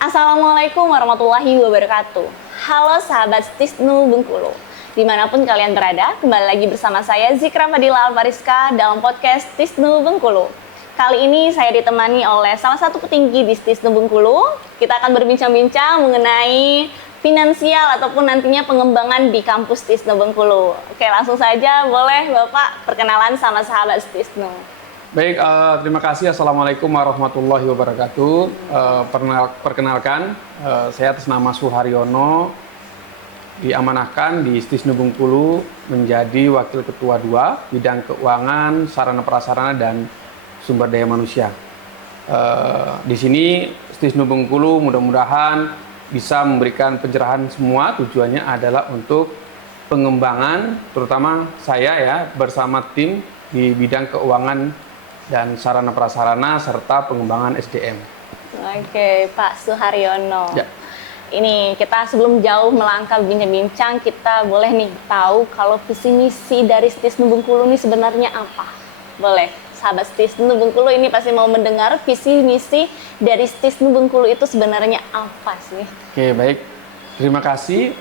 Assalamualaikum warahmatullahi wabarakatuh. Halo sahabat Stisnu Bengkulu. Dimanapun kalian berada, kembali lagi bersama saya Zikra Fadila Alvariska dalam podcast Stisnu Bengkulu. Kali ini saya ditemani oleh salah satu petinggi di Stisnu Bengkulu. Kita akan berbincang-bincang mengenai finansial ataupun nantinya pengembangan di kampus Stisnu Bengkulu. Oke, langsung saja boleh Bapak perkenalan sama sahabat Stisnu. Baik, terima kasih. Assalamualaikum warahmatullahi wabarakatuh. Perkenalkan, saya atas nama Suharyono diamanahkan di Stisnu Bengkulu menjadi Wakil Ketua 2 Bidang Keuangan, Sarana Prasarana dan Sumber Daya Manusia. Di sini Stisnu Bengkulu mudah-mudahan bisa memberikan pencerahan semua. Tujuannya adalah untuk pengembangan, terutama saya ya bersama tim di bidang keuangan dan sarana prasarana serta pengembangan SDM. Oke, Pak Suharyono. Ya. Ini kita sebelum jauh melangkah bincang-bincang, kita boleh nih tahu kalau visi misi dari Stisnu Bengkulu ini sebenarnya apa? Boleh, sahabat Stisnu Bengkulu ini pasti mau mendengar visi misi dari Stisnu Bengkulu itu sebenarnya apa sih? Oke, baik. Terima kasih.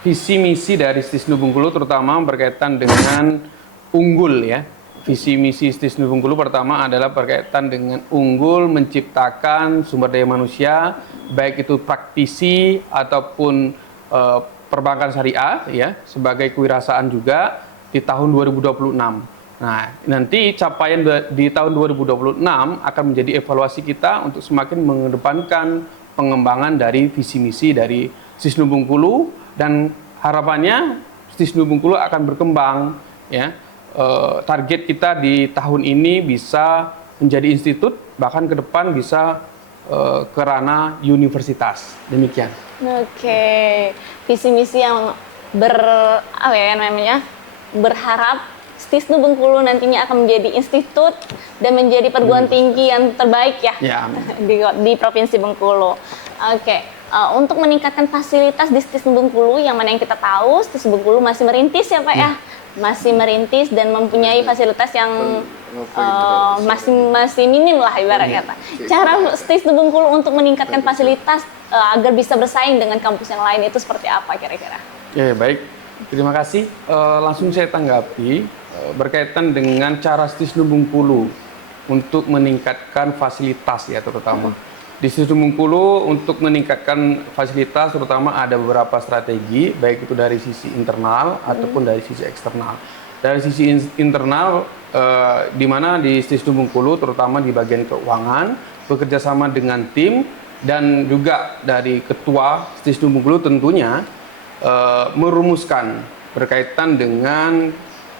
Visi misi dari Stisnu Bengkulu terutama berkaitan dengan unggul ya. Visi misi Stisnu Bengkulu pertama adalah berkaitan dengan unggul menciptakan sumber daya manusia, baik itu praktisi ataupun perbankan syariah ya, sebagai kewirausahaan juga di tahun 2026. Nah, nanti capaian di tahun 2026 akan menjadi evaluasi kita untuk semakin mengedepankan pengembangan dari visi misi dari Stisnu Bengkulu, dan harapannya Stisnu Bengkulu akan berkembang ya. Target kita di tahun ini bisa menjadi institut, bahkan ke depan bisa ke ranah universitas. Demikian. Oke, visi misi yang berharap Stisnu Bengkulu nantinya akan menjadi institut dan menjadi perguruan tinggi yang terbaik ya, di Provinsi Bengkulu. Oke, untuk meningkatkan fasilitas di Stisnu Bengkulu, yang mana yang kita tahu Stisnu Bengkulu masih merintis ya Pak ya, masih merintis dan mempunyai fasilitas yang masih minim lah ibarat kata. Cara Stisnu Bengkulu untuk meningkatkan fasilitas agar bisa bersaing dengan kampus yang lain itu seperti apa kira-kira? Oke, baik. Terima kasih. Langsung saya tanggapi berkaitan dengan cara Stisnu Bengkulu untuk meningkatkan fasilitas ya terutama. Di Stisnu Bengkulu untuk meningkatkan fasilitas terutama ada beberapa strategi, baik itu dari sisi internal ataupun dari sisi eksternal. Dari sisi internal, di mana di Stisnu Bengkulu terutama di bagian keuangan bekerja sama dengan tim dan juga dari ketua Stisnu Bengkulu tentunya merumuskan berkaitan dengan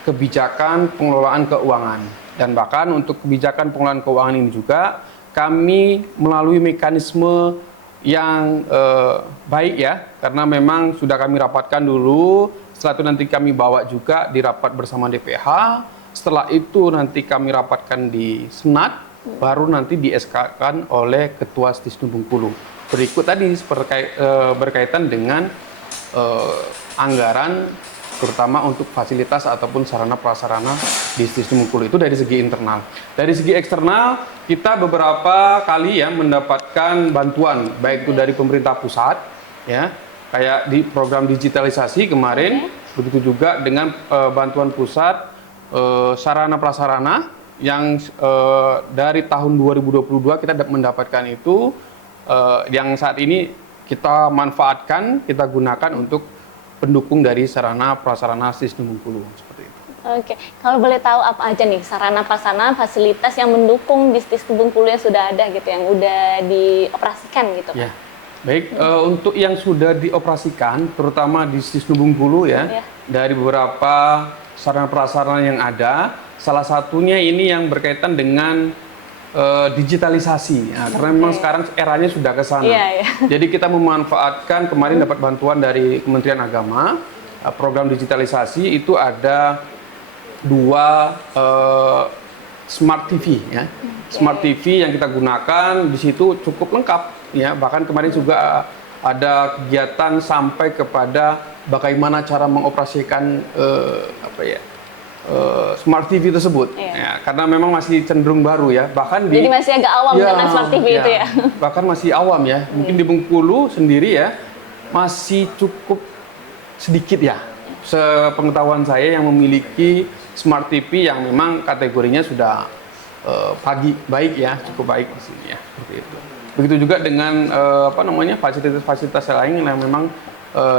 kebijakan pengelolaan keuangan, dan bahkan untuk kebijakan pengelolaan keuangan ini juga kami melalui mekanisme yang baik ya, karena memang sudah kami rapatkan dulu, setelah itu nanti kami bawa juga di rapat bersama DPH, setelah itu nanti kami rapatkan di Senat, baru nanti di SK-kan oleh Ketua Stisnu Bengkulu. Berikut tadi berkaitan dengan anggaran terutama untuk fasilitas ataupun sarana prasarana di Stisnu Bengkulu, itu dari segi internal. Dari segi eksternal, kita beberapa kali ya mendapatkan bantuan, baik itu dari pemerintah pusat, ya, kayak di program digitalisasi kemarin, begitu juga dengan bantuan pusat sarana prasarana yang dari tahun 2022 kita mendapatkan itu, yang saat ini kita manfaatkan, kita gunakan untuk pendukung dari sarana prasarana Stisnu Bengkulu seperti itu. Oke, kalau boleh tahu apa aja nih sarana prasarana fasilitas yang mendukung di Stisnu Bengkulu yang sudah ada gitu, yang udah dioperasikan gitu kan? Ya, baik. Untuk yang sudah dioperasikan, terutama di Stisnu Bengkulu ya, dari beberapa sarana prasarana yang ada, salah satunya ini yang berkaitan dengan digitalisasi. Nah, karena memang sekarang eranya sudah ke sana. Jadi kita memanfaatkan, kemarin dapat bantuan dari Kementerian Agama, program digitalisasi itu ada 2 Smart TV ya. Smart TV yang kita gunakan di situ cukup lengkap ya. Bahkan kemarin juga ada kegiatan sampai kepada bagaimana cara mengoperasikan smart TV tersebut. Iya. Ya, karena memang masih cenderung baru ya. Bahkan Jadi masih agak awam dengan smart TV itu ya. Bahkan masih awam ya. Mungkin di Bengkulu sendiri ya masih cukup sedikit ya. Sepengetahuan saya yang memiliki smart TV yang memang kategorinya sudah baik ya, cukup baik di sini ya, seperti itu. Begitu juga dengan fasilitas-fasilitas lain yang memang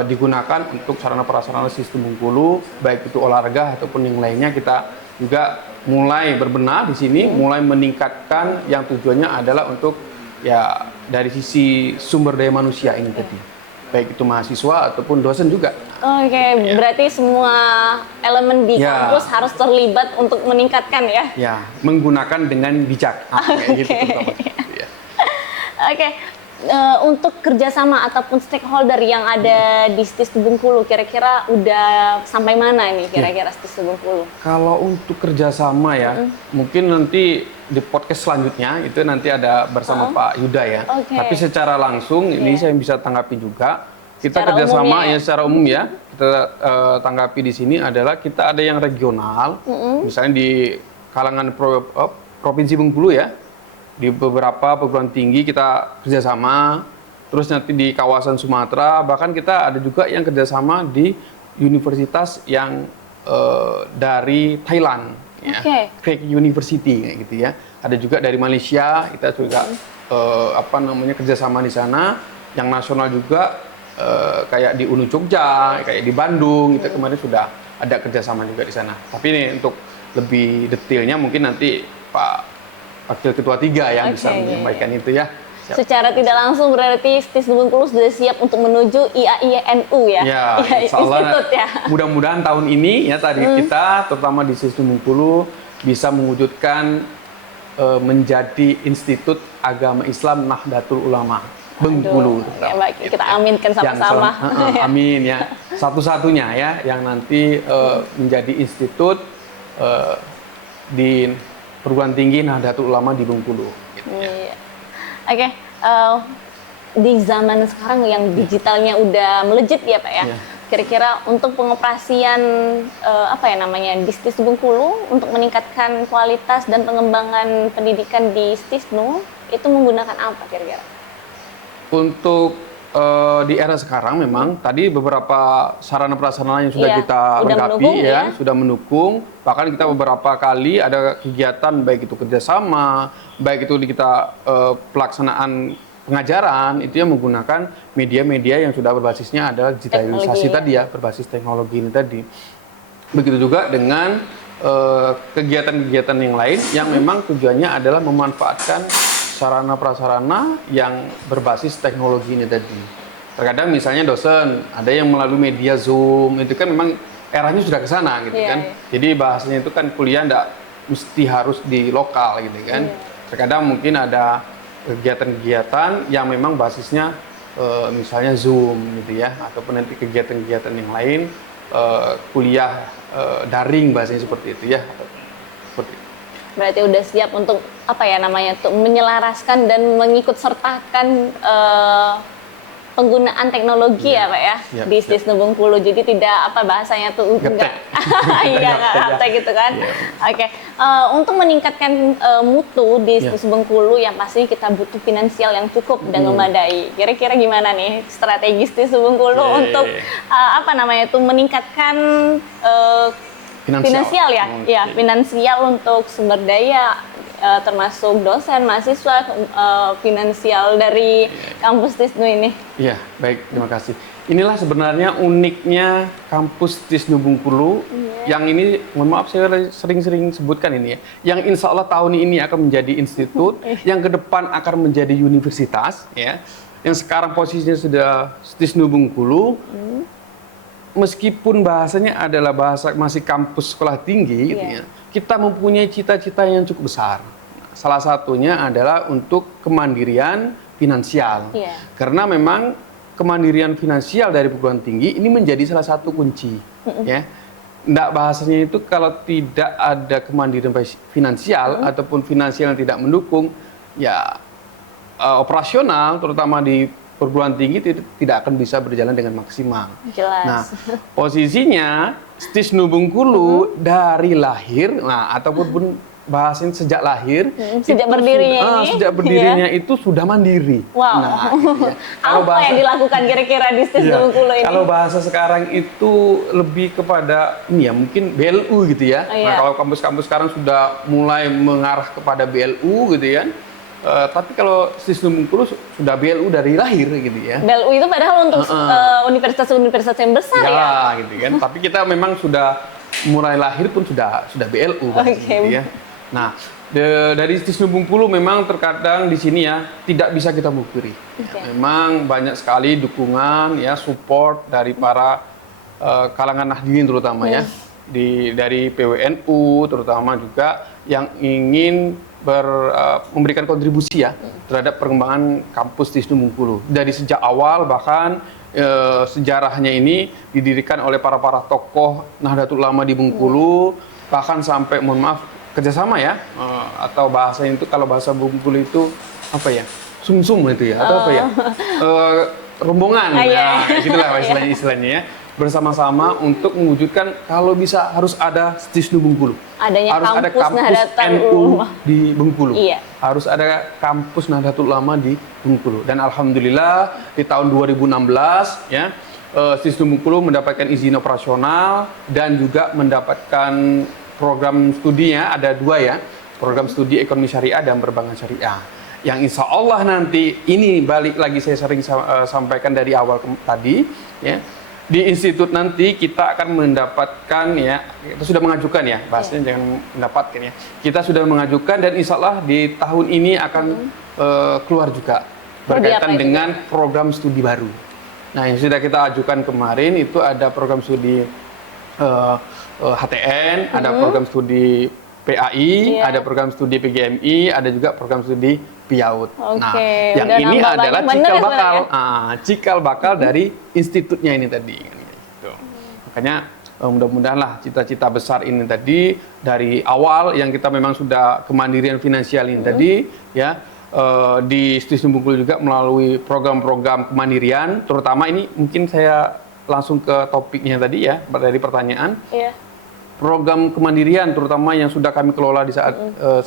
digunakan untuk sarana prasarana sistem Bengkulu, baik itu olahraga ataupun yang lainnya, kita juga mulai berbenah di sini, mulai meningkatkan yang tujuannya adalah untuk ya dari sisi sumber daya manusia ini tadi, baik itu mahasiswa ataupun dosen juga. Oke, berarti semua elemen di kampus harus terlibat untuk meningkatkan ya? Ya, menggunakan dengan bijak. Kayak gitu, ya. Oke. Untuk kerjasama ataupun stakeholder yang ada di STIS Bengkulu, kira-kira udah sampai mana nih kira-kira STIS Bengkulu? Kalau untuk kerjasama ya, mungkin nanti di podcast selanjutnya itu nanti ada bersama Pak Yuda ya. Tapi secara langsung ini saya bisa tanggapi juga. Kita secara kerjasama ya secara umum ya. Kita tanggapi di sini adalah kita ada yang regional, misalnya di kalangan provinsi Bengkulu ya. Di beberapa perguruan tinggi kita kerjasama, terus nanti di kawasan Sumatera, bahkan kita ada juga yang kerjasama di universitas yang dari Thailand, ya, Craig University kayak gitu ya. Ada juga dari Malaysia, kita juga kerjasama di sana. Yang nasional juga kayak di UNU Jogja, kayak di Bandung, kita kemarin sudah ada kerjasama juga di sana. Tapi ini untuk lebih detailnya mungkin nanti Pak Wakil Ketua 3 yang bisa menyampaikan itu ya. Siap. Secara tidak langsung berarti STIS Bengkulu sudah siap untuk menuju IAINU ya? Ya, institut ya. Mudah-mudahan tahun ini ya kita terutama di STIS Bengkulu bisa mewujudkan menjadi Institut Agama Islam Nahdlatul Ulama Bengkulu. Ya, baik, kita aminkan sama-sama. Amin ya. Satu-satunya ya yang nanti menjadi institut di perguruan tinggi Nahdlatul Ulama di Bengkulu. Gitu, ya. Oke, di zaman sekarang yang digitalnya udah melejit ya Pak ya. Kira-kira untuk pengoperasian di STIS Bengkulu untuk meningkatkan kualitas dan pengembangan pendidikan di STISNU itu menggunakan apa kira-kira? Untuk di era sekarang memang tadi beberapa sarana prasarana yang sudah kita lengkapi sudah mendukung. Bahkan kita beberapa kali ada kegiatan baik itu kerjasama, baik itu kita pelaksanaan pengajaran itu yang menggunakan media-media yang sudah berbasisnya adalah digitalisasi tadi ya, berbasis teknologi ini tadi. Begitu juga dengan kegiatan-kegiatan yang lain yang memang tujuannya adalah memanfaatkan sarana prasarana yang berbasis teknologi ini tadi. Terkadang misalnya dosen ada yang melalui media Zoom, itu kan memang eranya sudah ke sana gitu kan. Jadi bahasanya itu kan kuliah enggak mesti harus di lokal gitu kan. Terkadang mungkin ada kegiatan-kegiatan yang memang basisnya misalnya Zoom gitu ya, ataupun nanti kegiatan-kegiatan yang lain kuliah daring bahasanya seperti itu ya. Seperti itu. Berarti udah siap untuk menyelaraskan dan mengikut sertakan penggunaan teknologi ya Pak ya di STIS Bengkulu. Jadi tidak bahasanya tuh enggak gaptek gitu kan. Oke. Untuk meningkatkan mutu di STIS Bengkulu yang pasti kita butuh finansial yang cukup dan memadai. Kira-kira gimana nih strategi STIS Bengkulu untuk meningkatkan finansial ya, finansial untuk sumber daya termasuk dosen, mahasiswa, finansial dari kampus TISNU ini. Iya, baik, terima kasih. Inilah sebenarnya uniknya kampus TISNU Bengkulu yang ini, mohon maaf saya sering-sering sebutkan ini ya, yang insya Allah tahun ini akan menjadi institut, yang ke depan akan menjadi universitas, ya, yang sekarang posisinya sudah TISNU Bengkulu. Meskipun bahasanya adalah bahasa masih kampus sekolah tinggi, gitu ya, kita mempunyai cita-cita yang cukup besar. Salah satunya adalah untuk kemandirian finansial. Karena memang kemandirian finansial dari perguruan tinggi ini menjadi salah satu kunci. Ya, nggak bahasanya itu kalau tidak ada kemandirian finansial ataupun finansial yang tidak mendukung, ya operasional terutama di perguruan tinggi tidak akan bisa berjalan dengan maksimal. Jelas. Nah, posisinya Stisnu Bengkulu dari lahir, nah ataupun bahasanya sejak lahir, sejak berdirinya ini, sejak berdirinya itu sudah mandiri. Wow. Nah, gitu ya. Apa yang dilakukan kira-kira di Stisnu Bengkulu ini? Kalau bahasa sekarang itu lebih kepada ini ya, mungkin BLU gitu ya. Nah, kalau kampus-kampus sekarang sudah mulai mengarah kepada BLU gitu ya. Tapi kalau Stisnu Bengkulu sudah BLU dari lahir gitu ya. BLU itu padahal untuk universitas-universitas yang besar ya. Gitu kan. Tapi kita memang sudah mulai lahir pun sudah BLU gitu ya. Nah, dari Stisnu Bengkulu memang terkadang di sini ya tidak bisa kita mungkiri. Ya, memang banyak sekali dukungan ya, support dari para kalangan Nahdien terutama ya, dari PWNU terutama juga yang ingin memberikan kontribusi ya terhadap perkembangan kampus Stisnu Bengkulu. Dari sejak awal bahkan sejarahnya ini didirikan oleh para tokoh Nahdlatul Ulama di Bengkulu, bahkan sampai mohon maaf kerjasama ya, atau bahasanya itu kalau bahasa Bengkulu itu apa ya, sumsum itu ya, atau apa ya, rombongan, gitulah istilahnya ya, bersama-sama untuk mewujudkan kalau bisa harus ada Stisnu Bengkulu, harus ada kampus NU di Bengkulu, harus ada kampus Nahdlatul Ulama di Bengkulu, dan alhamdulillah di tahun 2016 ya, Stisnu Bengkulu mendapatkan izin operasional dan juga mendapatkan program studinya ada 2 ya, program studi ekonomi syariah dan perbankan syariah. Yang insya Allah nanti ini balik lagi saya sering sampaikan dari awal tadi ya, di institut nanti kita akan mendapatkan ya, kita sudah mengajukan ya, bahasanya jangan mendapatkan ya, kita sudah mengajukan dan insya Allah di tahun ini akan keluar juga berkaitan dengan program studi baru. Nah, yang sudah kita ajukan kemarin itu ada program studi HTN, ada program studi PAI, ada program studi PGMI, ada juga program studi PIAUD. Nah, yang ini adalah cikal bakal dari institutnya ini tadi. Gitu. Makanya mudah-mudahan lah cita-cita besar ini tadi dari awal yang kita memang sudah kemandirian finansial ini tadi ya, di Stisnu Bengkulu juga melalui program-program kemandirian, terutama ini mungkin saya langsung ke topiknya tadi ya, dari pertanyaan. Program kemandirian terutama yang sudah kami kelola di saat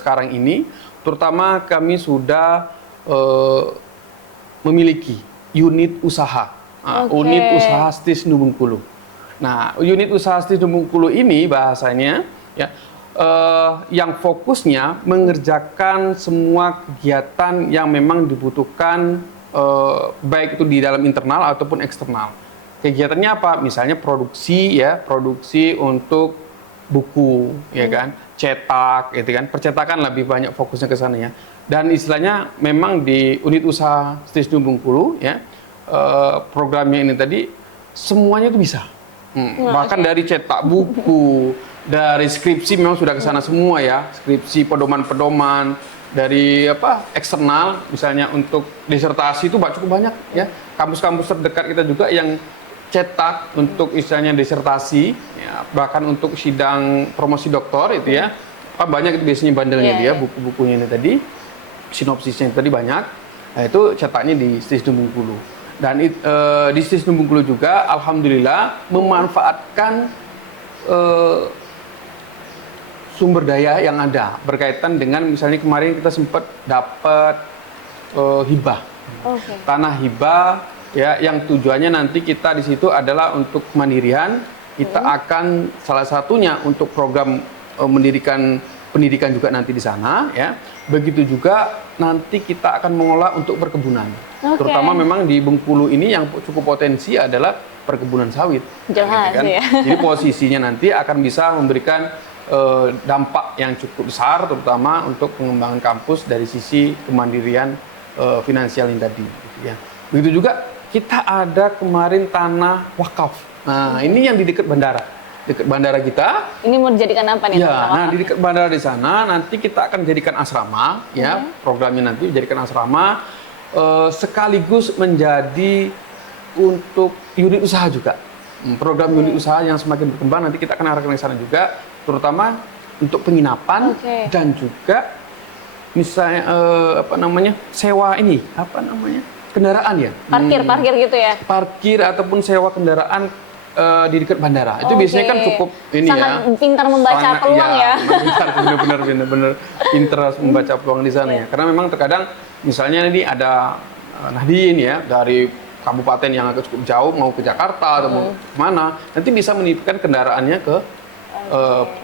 sekarang ini, terutama kami sudah memiliki unit usaha, unit usaha Stisnu Bengkulu. Nah, unit usaha Stisnu Bengkulu ini bahasanya ya, yang fokusnya mengerjakan semua kegiatan yang memang dibutuhkan, baik itu di dalam internal ataupun eksternal. Kegiatannya apa? Misalnya produksi ya, produksi untuk buku, ya kan, cetak, gitu kan, percetakan lebih banyak fokusnya ke sana ya. Dan istilahnya memang di unit usaha Stisnu Bengkulu ya, programnya ini tadi semuanya itu bisa. Bahkan dari cetak buku, dari skripsi memang sudah ke sana semua ya, skripsi, pedoman-pedoman, dari eksternal, misalnya untuk disertasi itu cukup banyak ya. Kampus-kampus terdekat kita juga yang cetak untuk istilahnya disertasi, ya, bahkan untuk sidang promosi doktor itu ya, banyak itu biasanya bandelnya dia, buku-bukunya ini tadi, sinopsisnya tadi banyak, nah itu cetaknya di Stisnu Bengkulu. Dan di Stisnu Bengkulu juga, alhamdulillah memanfaatkan sumber daya yang ada berkaitan dengan misalnya kemarin kita sempat dapat hibah, tanah hibah. Ya, yang tujuannya nanti kita di situ adalah untuk kemandirian. Kita akan salah satunya untuk program mendirikan pendidikan juga nanti di sana ya. Begitu juga nanti kita akan mengolah untuk perkebunan. Terutama memang di Bengkulu ini yang cukup potensi adalah perkebunan sawit. Jelas, kan? Ya. Jadi posisinya nanti akan bisa memberikan dampak yang cukup besar, terutama untuk pengembangan kampus dari sisi kemandirian finansial ini tadi. Gitu ya. Begitu juga kita ada kemarin tanah wakaf. Nah, ini yang di dekat bandara. Dekat bandara kita. Ini mau dijadikan apa nih? Ya, nah di dekat bandara di sana nanti kita akan jadikan asrama, ya. Programnya nanti jadikan asrama sekaligus menjadi untuk unit usaha juga. Program unit usaha yang semakin berkembang nanti kita akan arahkan ke sana juga, terutama untuk penginapan dan juga misalnya sewa ini, kendaraan ya. Parkir gitu ya. Parkir ataupun sewa kendaraan di dekat bandara. Itu biasanya kan cukup ini sangat ya. pintar membaca peluang ya. Pintar, benar-benar pintar membaca peluang di sana ya. Karena memang terkadang misalnya ini ada Nahdien ya dari kabupaten yang agak cukup jauh mau ke Jakarta atau mau kemana, nanti bisa menitipkan kendaraannya ke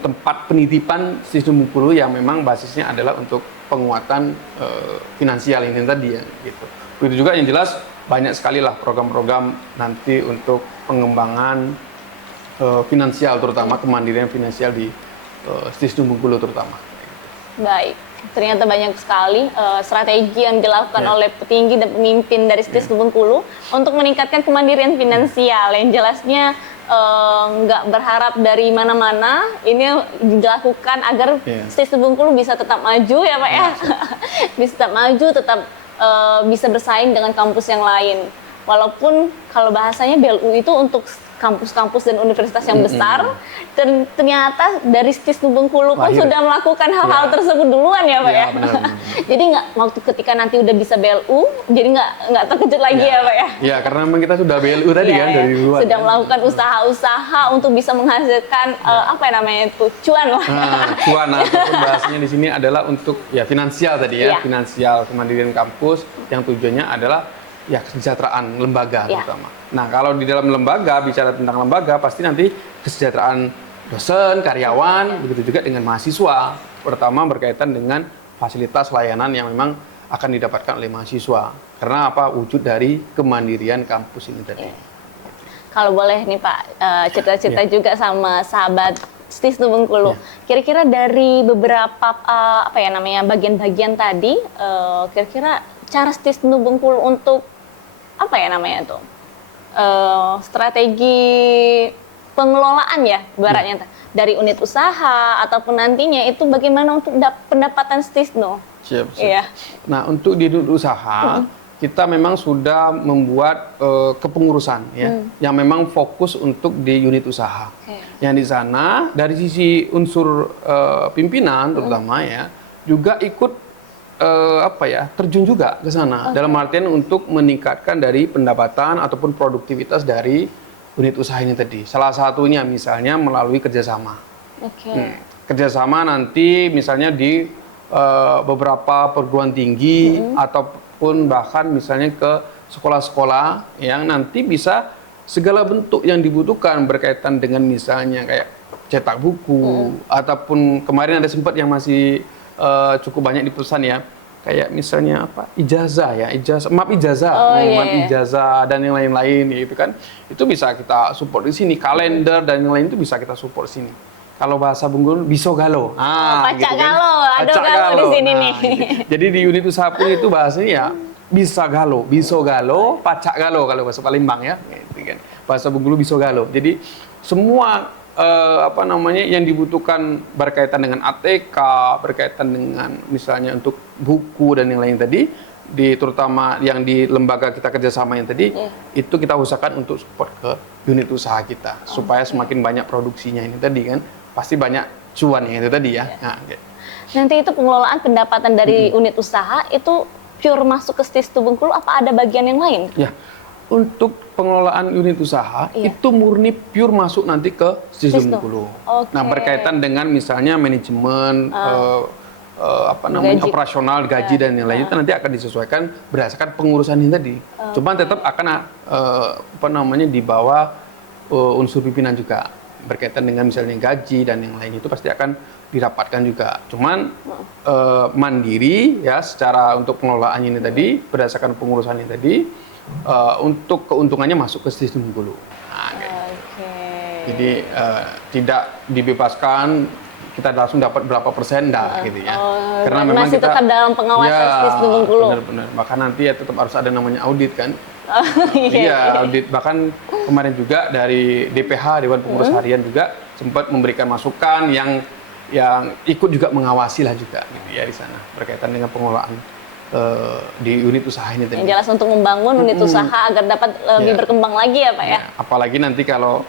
tempat penitipan Sistem Bengkulu yang memang basisnya adalah untuk penguatan finansial ini tadi ya gitu. Begitu juga yang jelas banyak sekali lah program-program nanti untuk pengembangan finansial, terutama kemandirian finansial di Sistem Bengkulu terutama. Baik, ternyata banyak sekali strategi yang dilakukan oleh petinggi dan pemimpin dari Sistem Bengkulu untuk meningkatkan kemandirian finansial. Yang jelasnya nggak berharap dari mana-mana, ini dilakukan agar Sistem Bengkulu bisa tetap maju ya Pak ya, bisa tetap maju, tetap bisa bersaing dengan kampus yang lain. Walaupun kalau bahasanya BLU itu untuk kampus-kampus dan universitas yang besar, ternyata dari Sistem Bengkulu pun sudah melakukan hal-hal tersebut duluan ya Pak ya. Benar. Jadi nggak waktu ketika nanti udah bisa BLU, jadi nggak terkejut lagi ya Pak ya. Ya karena memang kita sudah BLU tadi kan dari luar. Sudah melakukan usaha-usaha untuk bisa menghasilkan apa yang namanya itu cuan lah. Cuan ataupun bahasanya di sini adalah untuk ya finansial tadi ya, finansial kemandirian kampus yang tujuannya adalah ya kesejahteraan lembaga terutama. Nah kalau di dalam lembaga, bicara tentang lembaga pasti nanti kesejahteraan dosen, karyawan, begitu juga dengan mahasiswa, pertama berkaitan dengan fasilitas layanan yang memang akan didapatkan oleh mahasiswa. Karena apa? Wujud dari kemandirian kampus ini tadi. Kalau boleh nih Pak, cerita-cerita juga sama sahabat Sistem Bengkulu. Kira-kira dari beberapa apa ya namanya bagian-bagian tadi, kira-kira cara Sistem Bengkulu untuk apa ya namanya itu strategi pengelolaan ya, ibaratnya dari unit usaha ataupun nantinya itu bagaimana untuk pendapatan Stisno? Siap. Nah untuk di unit usaha kita memang sudah membuat kepengurusan ya, yang memang fokus untuk di unit usaha. Yang di sana dari sisi unsur pimpinan terutama ya juga ikut terjun juga ke sana dalam artian untuk meningkatkan dari pendapatan ataupun produktivitas dari unit usaha ini tadi. Salah satunya misalnya melalui kerjasama. Kerjasama nanti misalnya di beberapa perguruan tinggi ataupun bahkan misalnya ke sekolah-sekolah yang nanti bisa segala bentuk yang dibutuhkan berkaitan dengan misalnya kayak cetak buku ataupun kemarin ada sempat yang masih cukup banyak dipesan ya, kayak misalnya apa ijazah dan yang lain-lain gitu kan, itu bisa kita support di sini, kalender dan yang lain itu bisa kita support di sini. Kalau bahasa Bengkulu bisogalo, pacak gitu kan? ada galo di sini nih. Gitu. Jadi di unit usaha pun itu bahasanya ya bisogalo, pacak galo kalau bahasa Palembang ya, gitu kan. Bahasa Bengkulu bisogalo. Jadi semua yang dibutuhkan berkaitan dengan ATK, berkaitan dengan misalnya untuk buku dan yang lain tadi, terutama yang di lembaga kita kerjasama yang tadi, itu kita usahakan untuk support ke unit usaha kita, supaya semakin banyak produksinya ini tadi kan, pasti banyak cuan yang itu tadi ya. Nanti itu pengelolaan pendapatan dari unit usaha itu pure masuk ke Sistem Bengkulu, apa ada bagian yang lain? Ya. Untuk pengelolaan unit usaha itu murni pure masuk nanti ke Sistem Bengkulu. Nah berkaitan dengan misalnya manajemen, operasional, gaji dan yang lain itu nanti akan disesuaikan berdasarkan pengurusan ini tadi. Cuman tetap akan di bawah unsur pimpinan juga berkaitan dengan misalnya gaji dan yang lain itu pasti akan dirapatkan juga. Cuman mandiri ya secara untuk pengelolaan ini tadi berdasarkan pengurusan ini tadi. Untuk keuntungannya masuk ke Sistem Bengkulu. Jadi tidak dibebaskan kita langsung dapat berapa persen gitu ya. Karena memang masih kita tetap dalam pengawasan Sistem Bengkulu. Benar-benar. Bahkan nanti ya tetap harus ada namanya audit kan. Audit. Bahkan kemarin juga dari DPH Dewan Pengurus Harian juga sempat memberikan masukan yang ikut juga mengawasi lah juga gitu ya di sana berkaitan dengan pengelolaan di unit usaha ini tadi. Yang jelas untuk membangun unit usaha agar dapat lebih berkembang lagi ya Pak ya. Apalagi nanti kalau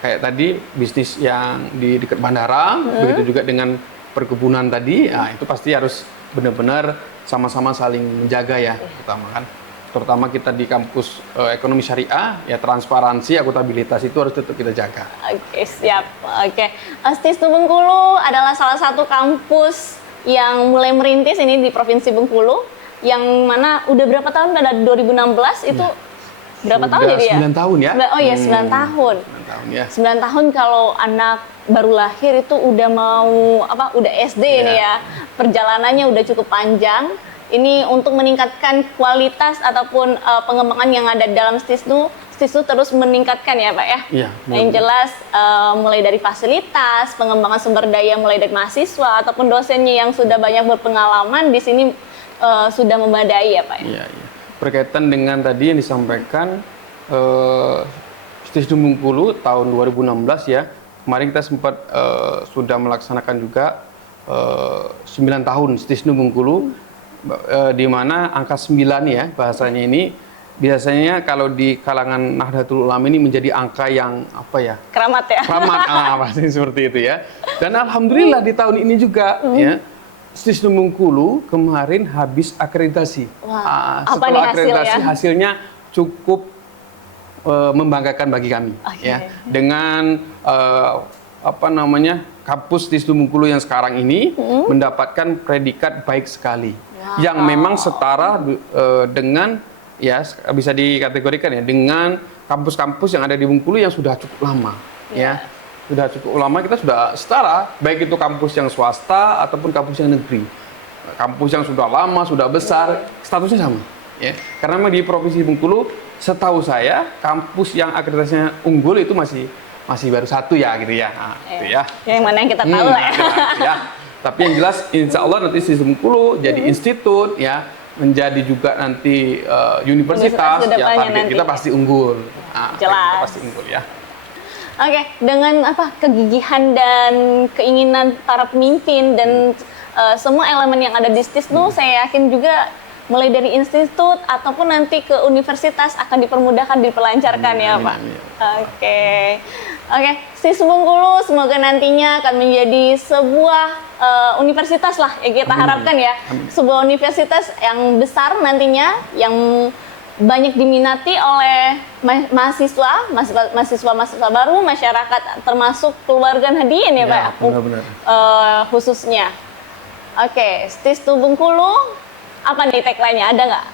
kayak tadi bisnis yang di dekat bandara, begitu juga dengan perkebunan tadi, itu pasti harus benar-benar sama-sama saling menjaga ya, pertama kan. terutama kita di kampus ekonomi syariah, ya transparansi, akuntabilitas itu harus tetap kita jaga. Oke, siap. Oke, Stisnu Bengkulu adalah salah satu kampus yang mulai merintis ini di Provinsi Bengkulu, yang mana udah berapa tahun? Udah 2016 itu berapa tahun jadi ya? 9 tahun ya. Oh iya, 9 tahun. 9 tahun ya. 9 tahun kalau anak baru lahir itu udah mau udah SD ini ya. Perjalanannya udah cukup panjang. Ini untuk meningkatkan kualitas ataupun pengembangan yang ada dalam Stisnu terus meningkatkan ya Pak ya. Iya. Yang jelas mulai dari fasilitas, pengembangan sumber daya mulai dari mahasiswa ataupun dosennya yang sudah banyak berpengalaman di sini sudah memadai ya Pak ya. Iya, iya. Berkaitan dengan tadi yang disampaikan Stisnu Bengkulu tahun 2016 ya. Kemarin kita sempat sudah melaksanakan juga 9 tahun Stisnu Bengkulu, di mana angka 9 ya bahasanya ini biasanya kalau di kalangan Nahdlatul Ulama ini menjadi angka yang apa ya? Keramat ya. Keramat, pasti seperti itu ya. Dan alhamdulillah di tahun ini juga ya Stisnu Bengkulu kemarin habis akreditasi. Wah, apa setelah nih akreditasi hasilnya? hasilnya cukup membanggakan bagi kami ya. Dengan kampus Stisnu Bengkulu yang sekarang ini mendapatkan predikat baik sekali. Yang memang setara dengan ya bisa dikategorikan ya dengan kampus-kampus yang ada di Bengkulu yang sudah cukup lama ya. Sudah cukup lama kita sudah setara, baik itu kampus yang swasta ataupun kampus yang negeri. Kampus yang sudah lama, sudah besar, statusnya sama ya. Karena memang di Provinsi Bengkulu setahu saya kampus yang akreditasinya unggul itu masih baru satu ya gitu ya. Nah, itu ya. Yang mana yang kita tahu lah ya. Ya. Tapi yang jelas insya Allah nanti Stisnu Bengkulu jadi institut ya, menjadi juga nanti universitas ya, target kita pasti unggul. Nah, jelas. kita pasti unggul ya. Oke, dengan kegigihan dan keinginan para pemimpin dan semua elemen yang ada di Stisnu, saya yakin juga mulai dari institut ataupun nanti ke universitas akan dipermudahkan, diperlancarkan ya Pak. Oke, Stisnu Bengkulu semoga nantinya akan menjadi sebuah universitas lah yang kita harapkan ya. Sebuah universitas yang besar nantinya, yang banyak diminati oleh mahasiswa baru, masyarakat termasuk keluarga Nahdien ya Pak. Benar-benar. Khususnya. Oke, Stisnu Bengkulu, apa nih tagline-nya? Ada nggak?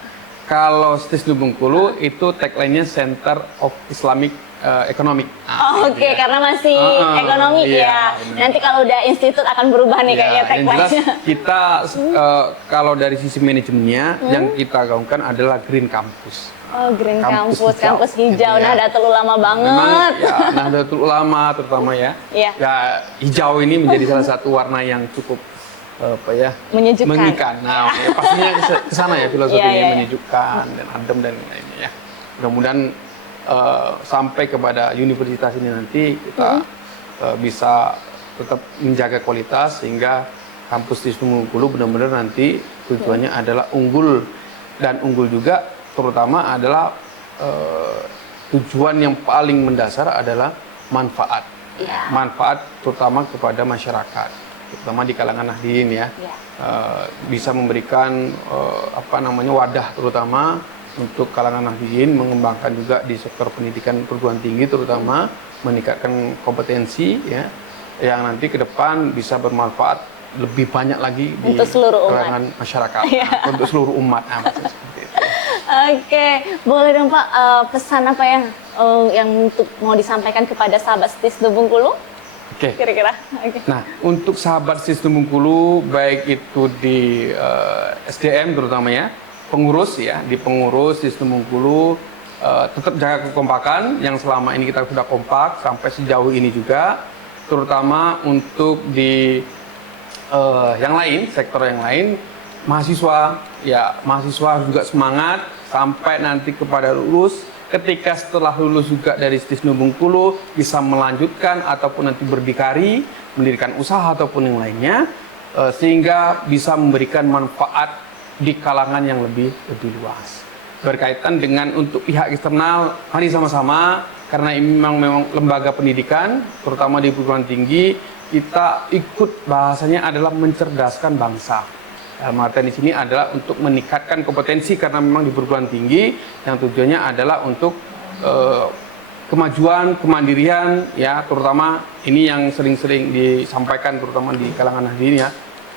Kalau Stisnu Bengkulu itu tagline-nya Center of Islamic Economic. Oke, karena masih ekonomi ya. Benar. Nanti kalau udah institut akan berubah nih kayaknya Yang jelas tagline-nya. kita kalau dari sisi manajemennya yang kita gaungkan adalah Green Campus. Oh, Green Kampus Campus, hijau. kampus hijau. Ya. Nahdlatul Ulama banget. Memang ya Nahdlatul Ulama terutama ya. Iya. Ya hijau ini menjadi salah satu warna yang cukup Menyejukkan. mengikat. Nah, ya, pastinya ke sana ya filosofinya Iya. menyejukkan dan adem dan lainnya ya. Mudah-mudahan sampai kepada universitas ini nanti kita bisa tetap menjaga kualitas sehingga kampus Stisnu Bengkulu benar-benar nanti tujuannya adalah unggul, dan unggul juga terutama adalah tujuan yang paling mendasar adalah manfaat. Manfaat terutama kepada masyarakat, terutama di kalangan Nahdien ya. Bisa memberikan wadah terutama untuk kalangan Nahdien, mengembangkan juga di sektor pendidikan perguruan tinggi terutama, meningkatkan kompetensi ya, yang nanti ke depan bisa bermanfaat lebih banyak lagi di kalangan masyarakat, untuk seluruh umat. Seperti itu. Oke, boleh dong Pak, pesan apa yang untuk mau disampaikan kepada sahabat Stisnu Bengkulu? Oke. Kira-kira. Nah, untuk sahabat Stisnu Bengkulu, baik itu di SDM terutama ya, pengurus ya, di pengurus Stisnu Bengkulu, tetap jaga kekompakan yang selama ini kita sudah kompak sampai sejauh ini juga, terutama untuk di yang lain, sektor yang lain, mahasiswa juga semangat sampai nanti kepada lulus. Ketika setelah lulus juga dari Stisnu Bengkulu bisa melanjutkan ataupun nanti berdikari, mendirikan usaha ataupun yang lainnya, sehingga bisa memberikan manfaat di kalangan yang lebih luas. Berkaitan dengan untuk pihak eksternal, mari sama-sama, karena ini memang lembaga pendidikan, terutama di perguruan tinggi, kita ikut bahasanya adalah mencerdaskan bangsa. Dalam artian di sini adalah untuk meningkatkan kompetensi karena memang di perguruan tinggi yang tujuannya adalah untuk kemajuan, kemandirian, ya terutama ini yang sering-sering disampaikan terutama di kalangan hadirin ya,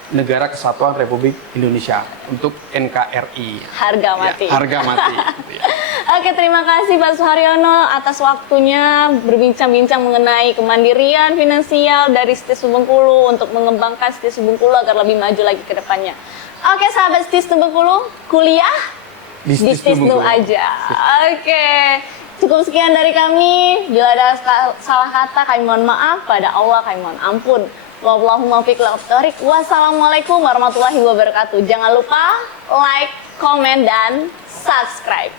Negara Kesatuan Republik Indonesia untuk NKRI. Harga mati. Ya, harga mati. Oke, terima kasih Pak Suharyono atas waktunya berbincang-bincang mengenai kemandirian finansial dari STISNU Bengkulu untuk mengembangkan STISNU Bengkulu agar lebih maju lagi ke depannya. Oke, sahabat STISNU Bengkulu, kuliah di STISNU aja. Oke, cukup sekian dari kami. Bila ada salah kata, kami mohon maaf. Pada Allah, kami mohon ampun. Wallahumma fiq laqtarik. Wassalamualaikum warahmatullahi wabarakatuh. Jangan lupa like, komen, dan subscribe.